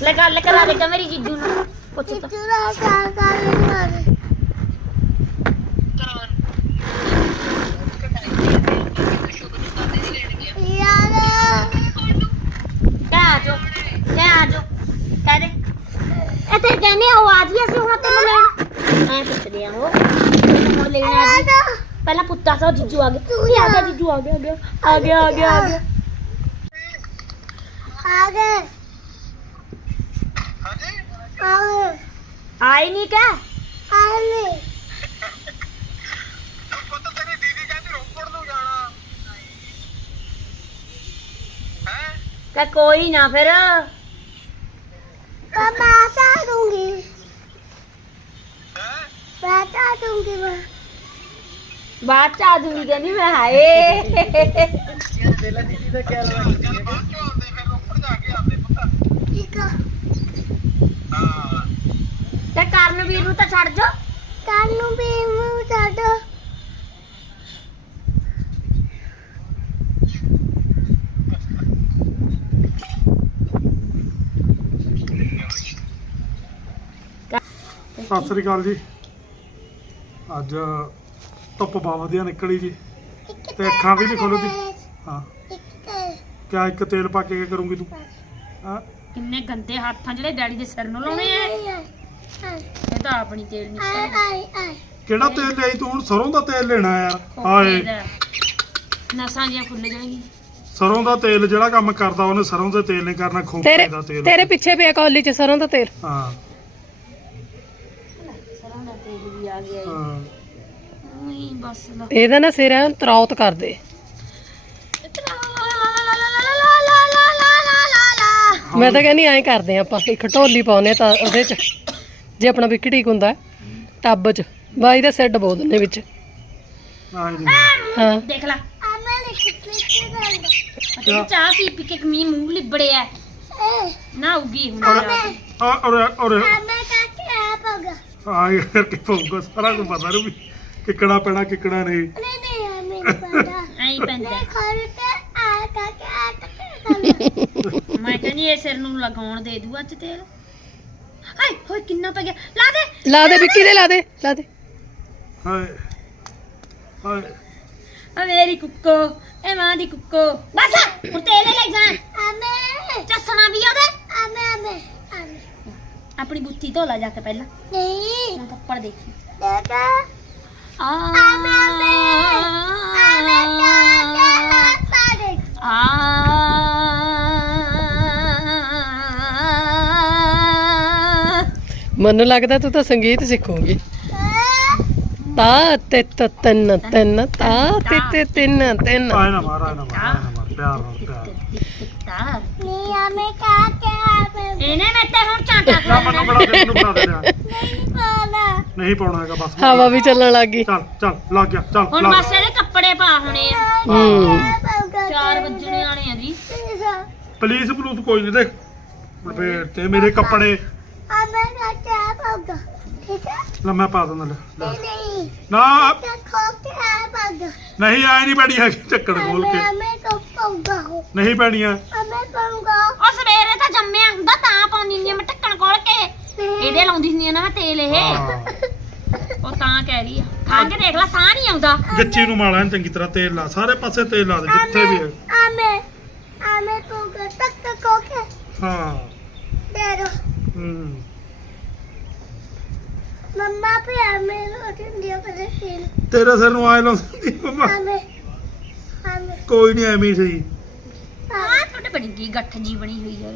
ਲੈ ਗੱਲ ਕਰਾ ਦੇ ਮੇਰੀ ਜੀਜੂ ਨੂੰ। ਪੁੱਛ ਤਾ। ਚੁਰਾ ਕਾ ਕਰ ਜੋ ਕਹਿੰਦੇ ਉਹ ਆ ਅਸੀਂ ਹੁਣ ਤੈਨੂੰ ਲੈਣ। ਐ ਪੁੱਛਦੇ ਆ ਉਹ। ਤੈਨੂੰ ਹੁਣ ਲੈਣ ਆ ਜੀ। ਪਹਿਲਾਂ ਪੁੱਤਾ ਸਾ ਜੀਜੂ ਆ ਗਿਆ। ਤੂੰ ਆ ਗਿਆ ਜੀਜੂ ਆ ਗਿਆ ਆ ਗਿਆ ਆ ਗਿਆ ਆ ਗਿਆ। ਆ ਗਿਆ ਆਲੇ ਆਈ ਨਹੀਂ ਕਾ ਆਲੇ ਪੁੱਤ ਕਾ ਕੋਈ ਨਾ ਫਿਰ। ਪਾਪਾ ਆਤਾ ਦੂੰਗੀ ਹੈ? ਦੂੰਗੀ ਮੈਂ ਬਾਤਾ ਦੂੰਗੀ ਕਹਿੰਦੀ ਮੈਂ ਹਾਏ ਦੇਲਾ ਦੀਦੀ ਦਾ ਕਿਆ ਲੱਗ ਗਿਆ ਬਾਅਦ ਚੋਂ ਆਉਂਦੇ ਫਿਰ ਰੋਪੜ ਜਾ ਕੇ ਆਉਂਦੇ ਪੁੱਤ। ਠੀਕ ਆ। ਤੇ ਕਰਨਵੀਰ ਨੂੰ ਤਾਂ ਛੱਡ ਜੋ। ਕਾਨੂੰ ਵੀ ਮੂੰਹ ਛੱਡ। ਸਤਿ ਸ੍ਰੀ ਅਕਾਲ ਜੀ। ਅੱਜ ਧੁੱਪ ਬਹੁਤ ਵਧੀਆ ਨਿਕਲੀ ਜੀ। ਤੇ ਅੱਖਾਂ ਵੀ ਨਹੀਂ ਖੋਲਦੀ ਹਾਂ। ਇੱਕ ਤੇ ਕਿਆ ਇੱਕ ਤੇਲ ਪਾ ਕੇ ਕੀ ਕਰੂੰਗੀ ਤੂੰ? ਹਾਂ? ਕਿੰਨੇ ਗੰਦੇ ਹੱਥਾਂ ਜਿਹੜੇ ਡੈਡੀ ਦੇ ਸਿਰ ਨੂੰ ਲਾਉਣੇ ਆ। ਇਹ ਤਾਂ ਆਪਣੀ ਤੇਲ ਆਏ ਨਿਕਲ ਆਏ ਆਏ। ਕਿਹੜਾ ਤੇਲ ਲਈ ਤੂੰ? ਹੁਣ ਸਰੋਂ ਦਾ ਤੇਲ ਲੈਣਾ ਯਾਰ। ਹਾਏ ਨਸਾਂ ਜੀਆਂ ਫੁੱਲ ਜਾਣਗੀਆਂ। ਸਰੋਂ ਦਾ ਤੇਲ ਜਿਹੜਾ ਕੰਮ ਕਰਦਾ ਉਹਨੇ ਸਰੋਂ ਦੇ ਤੇਲ ਨੇ ਕਰਨਾ ਖੋਪੇ ਤੇਰੇ ਦਾ ਤੇਲ। ਤੇਰੇ ਪਿੱਛੇ ਪਿਆ ਕੌਲੀ ਚ ਸਰੋਂ ਦਾ ਤੇਲ। ਹਾਂ। ਸਰੋਂ ਦਾ ਤੇਲ ਵੀ ਆ ਗਿਆ ਹਾਂ। ਉਹੀ ਬਸ ਲਾ। ਇਹਦਾ ਨਾ ਸਿਰ ਐਨ ਤਰੌਤ ਕਰ ਦੇ ਮੈਂ ਤਾਂ ਕਹਿੰਦੀ ਐਂ ਕਰਦੇ ਆਪਾਂ ਇੱਕ ਢੋਲੀ ਪਾਉਨੇ ਤਾਂ ਉਹਦੇ ਚ ਜੇ ਆਪਣਾ ਵਿੱਕੀ ਠੀਕ ਹੁੰਦਾ ਹੈ, ਟੱਬ ਚ ਬਾਈ ਦਾ ਸਿਰ ਡਬੋ ਦਿੰਨੇ ਵਿੱਚ। ਹਾਂ ਦੇਖ ਲੈ। ਆ ਮੈਂ ਲਿਖ ਲਿਖ ਤੇ ਚਾਹ ਪੀ ਪੀ ਕੇ ਮੀਂਹ ਮੂੰਹ ਲਿਬੜਿਆ ਨਾ ਉਗੀ ਹੁਣ ਔਰ ਔਰ ਔਰ। ਆ ਮੈਂ ਕਾਕੇ ਆ ਪਗਾ ਆ ਯਾਰ ਕਿ ਪਊਗਾ ਸਾਰਾ ਕੁਝ ਪਤਾ ਨੂੰ ਵੀ ਕਿੱਕਣਾ ਪੈਣਾ ਕਿੱਕਣਾ ਨਹੀਂ। ਨਹੀਂ ਨਹੀਂ ਆ ਮੈਨੂੰ ਪਤਾ ਐਂ ਪੈਂਦਾ। ਮੈਂ ਕਹਿੰਦੀ ਇਹ ਸਿਰ ਨੂੰ ਲਗਾਉਣ ਦੇ ਦੂ ਅੱਜ ਤੇਲ ਹਾਏ ਹੋਏ ਕਿੰਨਾ ਪੈ ਗਿਆ ਲਾ ਦੇ ਲਾ ਦੇ ਵਿੱਕੀ ਦੇ ਲਾ ਦੇ ਲਾ ਦੇ ਹਾਏ ਹਾਏ ਆ ਮੇਰੀ ਕੁੱਕੋ ਇਹ ਮਾਂ ਦੀ ਕੁੱਕੋ ਬਸ ਹੁਣ ਤੇਲ ਲੈ ਜਾ ਆ ਮੈਂ ਚੱਸਣਾ ਵੀ ਉਹਦੇ ਆ ਮੈਂ ਆ ਮੈਂ ਆ ਮੈਂ ਆਪਣੀ ਬੁੱਤੀ ਧੋ ਲੈ ਜਾ ਕੇ ਪਹਿਲਾਂ ਨਹੀਂ ਮੈਂ ਥੱਪੜ ਦੇਖੀ ਦੇਖਾ ਆ ਆ ਮੈਂ ਆ ਮੈਂ ਕਾਕੇ ਆ ਪਾ ਦੇ ਆ ਮੈਨੂੰ ਲੱਗਦਾ ਤੂੰ ਤਾਂ ਸੰਗੀਤ ਸਿੱਖੂਗੀ। ਤਾ ਤੇ ਤ ਤਿੰਨ ਤਿੰਨ ਤਾ ਤੇ ਤੇ ਤਿੰਨ ਤਿੰਨ। ਆਏ ਨਾ ਮਾਰ ਆਏ ਨਾ ਮਾਰ ਆਏ ਨਾ ਮਾਰ। ਪਿਆਰ ਨਾਲ ਪਿਆਰ ਨਹੀਂ ਆ ਮੈਂ ਕਾਕੇ ਆ ਮੈਂ ਇਹਨੇ ਮੈਂ ਤੇ ਹੁਣ ਚਾਟਾ ਨਾ ਮੈਨੂੰ ਦੇ ਮੈਨੂੰ ਬਣਾ ਦੇ ਲਿਆ। ਨਹੀਂ ਪਾਣਾ ਨਹੀਂ ਪਾਉਣਾ ਹੈਗਾ ਬਸ। ਹਵਾ ਵੀ ਚੱਲਣ ਲੱਗ ਗਈ। ਚੱਲ ਚੱਲ ਲੱਗ ਗਿਆ ਚੱਲ ਹੁਣ ਬਸ ਇਹਦੇ ਕੱਪੜੇ ਪਾ ਹੋਣੇ ਆ। ਹੂੰ। 4 ਵਜਣੇ ਵਾਲੇ ਆ ਜੀ। ਪਲੀਜ਼ ਪਲੂਸ ਕੋਈ ਨਹੀਂ ਦੇਖ। ਲਪੇਟ ਤੇ ਮੇਰੇ ਕੱਪੜੇ। ਆ ਮੈਂ ਕਾਕੇ ਆ ਪਗਾ ਠੀਕ ਹੈ ਲੰਮਾ ਪਾ ਦਿੰਦਾ ਲੈ, ਲੈ। ਨਹੀਂ ਨਹੀਂ। ਨਾ। ਤੇ ਖੋ ਕੇ ਆ ਪਗਾ। ਨਹੀਂ ਆਏ ਨਹੀਂ ਪੈਣੀ ਹੈਗੀ ਚੱਕਰ ਖੋਲ ਕੇ। ਮੈਂ ਹੋ ਨਹੀਂ ਪੈਣੀਆਂ। ਆ ਮੈਂ ਉਹ। ਸਵੇਰੇ ਤਾਂ ਜੰਮਿਆ ਹੁੰਦਾ ਤਾਂ ਪਾਉਂਦੀ ਹੁੰਦੀ ਆ ਮੈਂ ਢੱਕਣ ਖੋਲ ਕੇ। ਇਹਦੇ ਲਾਉਂਦੀ ਹੁੰਦੀ ਆ ਨਾ ਮੈਂ ਤੇਲ ਇਹ। ਹਾਂ। ਉਹ ਤਾਂ ਕਹਿ ਰਹੀ ਆ। ਖਾ ਕੇ ਦੇਖ ਲੈ ਸਾਹ ਨਹੀਂ ਆਉਂਦਾ। ਗੱਚੀ ਨੂੰ ਮਾਲਾ ਚੰਗੀ ਤਰ੍ਹਾਂ ਤੇਲ ਲਾ ਸਾਰੇ ਪਾਸੇ ਤੇਲ ਲਾ ਦੇ ਜਿੱਥੇ ਵੀ ਹੈ। ਆ ਮੈਂ ਆ ਮੈਂ ਪਊਗਾ ਤੱਕ ਕੋ ਕੇ। ਹਾਂ। ਦੇ ਦੋ ਹੂੰ। ਮੰਮਾ ਵੀ ਆ ਮੈਂ ਰੋਟੀ ਦਿਓ ਕਦੇ ਫੀਲ ਤੇਰੇ ਸਿਰ ਨੂੰ ਆਏ ਲਾਉਂਦੀ ਮੰਮਾ। ਆ ਮੈਂ ਆ ਮੈਂ ਕੋਈ ਨਹੀਂ ਐਵੇਂ ਹੀ ਸਹੀ। ਆ ਤੁਹਾਡੇ ਬਣੀ ਕੀ ਗੱਠ ਜੀ ਬਣੀ ਹੋਈ ਆ।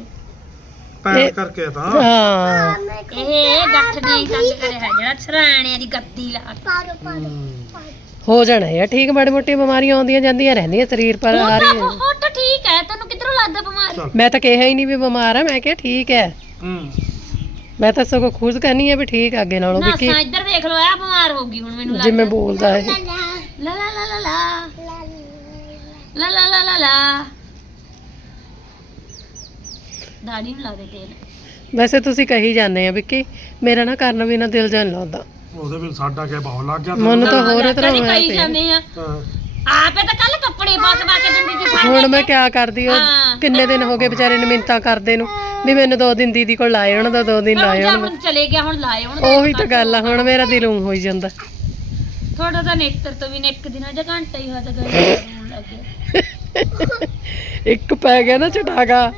ਪੈਰ ਇਹ- ਕਰਕੇ ਤਾਂ। ਹਾਂ। ਆ ਮੈਂ ਇਹ ਗੱਠ ਦੀ ਤੰਗ ਕਰਿਆ ਹੈ ਜਿਹੜਾ ਸਰਾਣਿਆਂ ਦੀ ਗੱਦੀ ਲਾ ਕੇ। ਪਾੜੋ ਪਾੜੋ ਹੂੰ। ਹੋ ਜਾਣਾ ਯਾਰ ਠੀਕ ਮਾੜੀ ਮੋਟੀ ਬਿਮਾਰੀਆਂ ਆਉਂਦੀਆਂ ਜਾਂਦੀਆਂ ਰਹਿੰਦੀਆਂ ਸਰੀਰ ਪਰ ਉਹ ਆ ਤਾਂ ਰਹੀ ਬਹੁਤ ਠੀਕ ਹੈ ਤੈਨੂੰ ਕਿਧਰੋਂ ਲੱਗਦਾ ਬਿਮਾਰ? ਚੱਲ। ਮੈਂ ਤਾਂ ਕਿਹਾ ਹੀ ਨਹੀਂ ਵੀ ਬਿਮਾਰ ਆ ਮੈਂ ਕਿਹਾ ਠੀਕ ਹੈ। ਹੂੰ। ਮੈਂ ਤਾਂ ਸਗੋਂ ਖੁਦ ਕਹਿੰਨੀ ਆ ਵੀ ਠੀਕ ਆ ਅੱਗੇ ਨਾਲੋਂ ਨਾ ਵਿੱਕੀ ਸਾਂ ਇੱਧਰ ਦੇਖ ਲੋ ਆ ਬਿਮਾਰ ਹੋ ਗਈ ਹੁਣ ਮੈਨੂੰ ਲੱਗਦਾ। ਜਿਵੇਂ ਬੋਲਦਾ ਲਾ ਲਾ। ਲਾ ਲਾ ਲਾ ਲਾ। ਲਾ ਲਾ ਲਾ ਲਾ ਲਾ। ਦਾੜੀ ਨੂੰ ਲਾ ਦੇ ਤੇਲ। ਵੈਸੇ ਤੁਸੀਂ ਕਹੀ ਜਾਂਦੇ ਆ ਵਿੱਕੀ ਮੇਰਾ ਨਾ ਕਰਨ ਵੀ ਨਾ ਦਿਲ ਜਾਣ ਲਾਉਂਦਾ। ਉਹਦੇ ਵਿੱਚ ਸਾਡਾ ਕਿਆ ਬਹੁਤ ਲੱਗ ਗਿਆ ਮੈਨੂੰ ਤਾਂ ਹੋਰ ਕਦੀ ਤਰ੍ਹਾਂ ਹੋਇਆ ਕਹੀ ਪਿਆ। ਜਾਂਦੇ ਆ। ਹਾਂ। ਆਪੇ ਤਾਂ ਕੱਲ ਕੱਪੜੇ ਪਾ ਕੇ ਪਾ ਕੇ ਦਿੰਦੀ ਸੀ ਫੜ ਹੁਣ। ਮੈਂ ਕਿਆ ਕਰਦੀ ਹਾਂ ਹਾਂ। ਕਿੰਨੇ ਦਿਨ ਹੋ ਗਏ ਵਿਚਾਰੇ ਨੂੰ ਮਿੰਤਾ ਕਰਦੇ ਨੂੰ ਵੀ ਮੈਨੂੰ ਦੋ ਦਿਨ ਦੀਦੀ ਕੋਲ ਲਾਏ ਹੁਣ ਤਾਂ ਦੋ ਦਿਨ ਪਰ ਹੁਣ ਲਾਏ ਜਾਂ ਹੁਣ। ਹੁਣ ਚਲੇ ਗਿਆ ਹੁਣ ਲਾਏ ਹੁਣ। ਉਹੀ ਤਾਂ ਗੱਲ ਆ ਹੁਣ ਮੇਰਾ ਦਿਲ ਊਂ ਹੋਈ ਜਾਂਦਾ। ਥੋੜਾ ਤਾਂ ਨੇਤਰ ਤੋਂ ਵੀ ਨੇ ਇੱਕ ਦਿਨ ਜਾਂ ਘੰਟਾ ਹੀ ਹੋਇਆ ਤਾਂ ਗਏ ਲੱਗ ਇੱਕ ਪੈ ਗਿਆ ਨਾ ਚਟਾਗਾ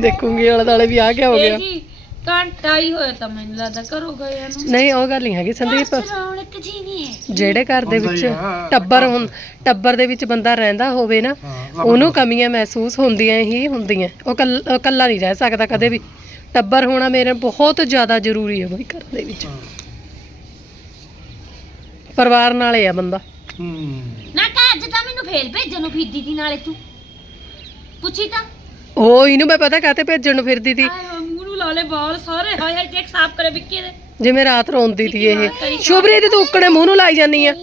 ਦੇਖੂੰਗੀ ਆਲੇ ਦਾਲੇ ਵੀ ਆ ਗਿਆ ਹੋ ਗਿਆ। ਜੀ ਘੰਟਾ ਹੀ ਹੋਇਆ ਤਾਂ ਮੈਨੂੰ ਲੱਗਦਾ ਘਰੋਂ ਗਏ ਨੂੰ। ਨਹੀਂ ਉਹ ਗੱਲ ਨਹੀਂ ਹੈਗੀ ਸੰਦੀਪ। ਰੌਣਕ ਜੀ ਨਹੀਂ ਹੈ। ਜਿਹੜੇ ਘਰ ਦੇ ਹੁੰਦਾ ਹੀ ਵਿੱਚ ਆ। ਟੱਬਰ ਹੁਣ ਟੱਬਰ ਦੇ ਵਿੱਚ ਬੰਦਾ ਰਹਿੰਦਾ ਹੋਵੇ ਨਾ ਹਾਂ ਉਹਨੂੰ ਕਮੀਆਂ ਮਹਿਸੂਸ ਹੁੰਦੀਆਂ ਹੀ ਹੁੰਦੀਆਂ। ਉਹ ਕੱਲ- ਉਹ ਇਕੱਲਾ ਨਹੀਂ ਰਹਿ ਸਕਦਾ ਕਦੇ ਵੀ। ਟੱਬਰ ਹੋਣਾ ਮੇਰੇ ਬਹੁਤ ਜ਼ਿਆਦਾ ਜ਼ਰੂਰੀ ਹੈ ਬਈ ਘਰ ਦੇ ਵਿੱਚ। ਪਰਿਵਾਰ ਨਾਲ ਹੀ ਆ ਬੰਦਾ। ਹੂੰ। ਨਾ ਕਾ ਅੱਜ ਤਾਂ ਮੈਨੂੰ ਫੇਰ ਭੇਜਣ ਨੂੰ ਫਿਰਦੀ ਸੀ ਨਾਲੇ ਤੂੰ। ਪੁੱਛੀ ਤਾਂ। ਉਹ ਇਹਨੂੰ ਮੈਂ ਪਤਾ ਕਾਤੇ ਭੇਜਣ ਨੂੰ ਫਿਰਦੀ ਸੀ। ਆਏ ਮੂੰਹ ਨੂੰ ਲਾਲੇ ਵਾਲ ਸਾਰੇ। ਹਾਏ ਹਾਏ ਦੇਖ ਸਾਫ਼ ਕਰੇ ਵਿੱਕੀ ਦੇ। ਜਿਵੇਂ ਰਾਤ ਰੋਂਦੀ ਸੀ ਇਹ। ਸ਼ੁਭਰੀਤ ਤੂੰ ਉੱਕਣੇ ਮੂੰਹ ਨੂੰ ਲਾਈ ਜਾਂਦੀ ਆ।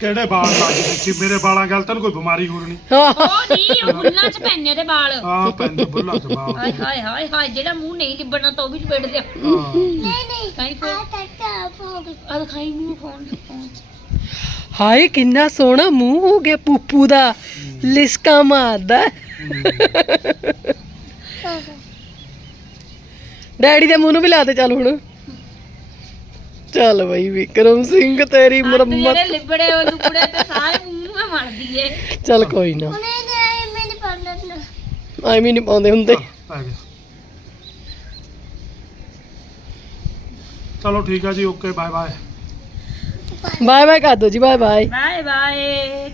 ਕਿਹੜੇ ਵਾਲ ਲੱਗ ਸੀ ਮੇਰੇ ਵਾਲਾਂ ਗੱਲ ਤੈਨੂੰ ਕੋਈ ਬਿਮਾਰੀ ਹੋ ਨਹੀਂ। ਉਹ ਨਹੀਂ ਉਹ ਬੁੱਲਾਂ ਚ ਪੈਨੇ ਦੇ ਵਾਲ ਆ ਪੈਂਦੇ ਬੁੱਲਾ ਚ ਵਾਲ ਹਾਏ ਹਾਏ ਹਾਏ ਹਾਏ ਜਿਹੜਾ ਮੂੰਹ ਨਹੀਂ ਲਿਬੜਨਾ ਤਾਂ ਉਹ ਵੀ ਲਪੇਟ ਦੇ ਹਾਂ। ਕਾਈ ਫੋਨ ਆ ਦਿਖਾਈ ਮੈਨੂੰ ਫੋਨ ਫੋਨ ਚ। ਹਾਏ ਕਿੰਨਾ ਸੋਹਣਾ ਮੂੰਹ ਹੋ ਗਿਆ ਪੂਪੂ ਦਾ। ਲਿਸਕਾ ਮਾਰਦਾ। ਡੈਡੀ ਦੇ ਮੂੰਹ ਨੂੰ ਵੀ ਲਾ ਦੇ ਚੱਲ ਹੁਣ। ਚੱਲ ਬਈ ਵਿਕਰਮ ਸਿੰਘ ਤੇਰੀ ਮੁਰੰਮਤ। ਜਿਹੜੇ ਲਿਬੜੇ ਉਹ ਲੁਕੜੇ ਤੇ ਸਾਰੇ ਮੂੰਹ ਨੂੰ ਮੈਂ ਮਲਦੀ ਏ। ਚੱਲ ਕੋਈ ਨਾ। ਆਈ ਵੀ ਨਹੀਂ ਪਾਉਂਦੇ ਹੁੰਦੇ। ਗਿਆ। ਚਲੋ ਠੀਕ ਆ ਜੀ okay bye bye bye bye ਕਰ ਦੋ ਜੀ ਬਾਏ ਬਾਏ। Bye bye.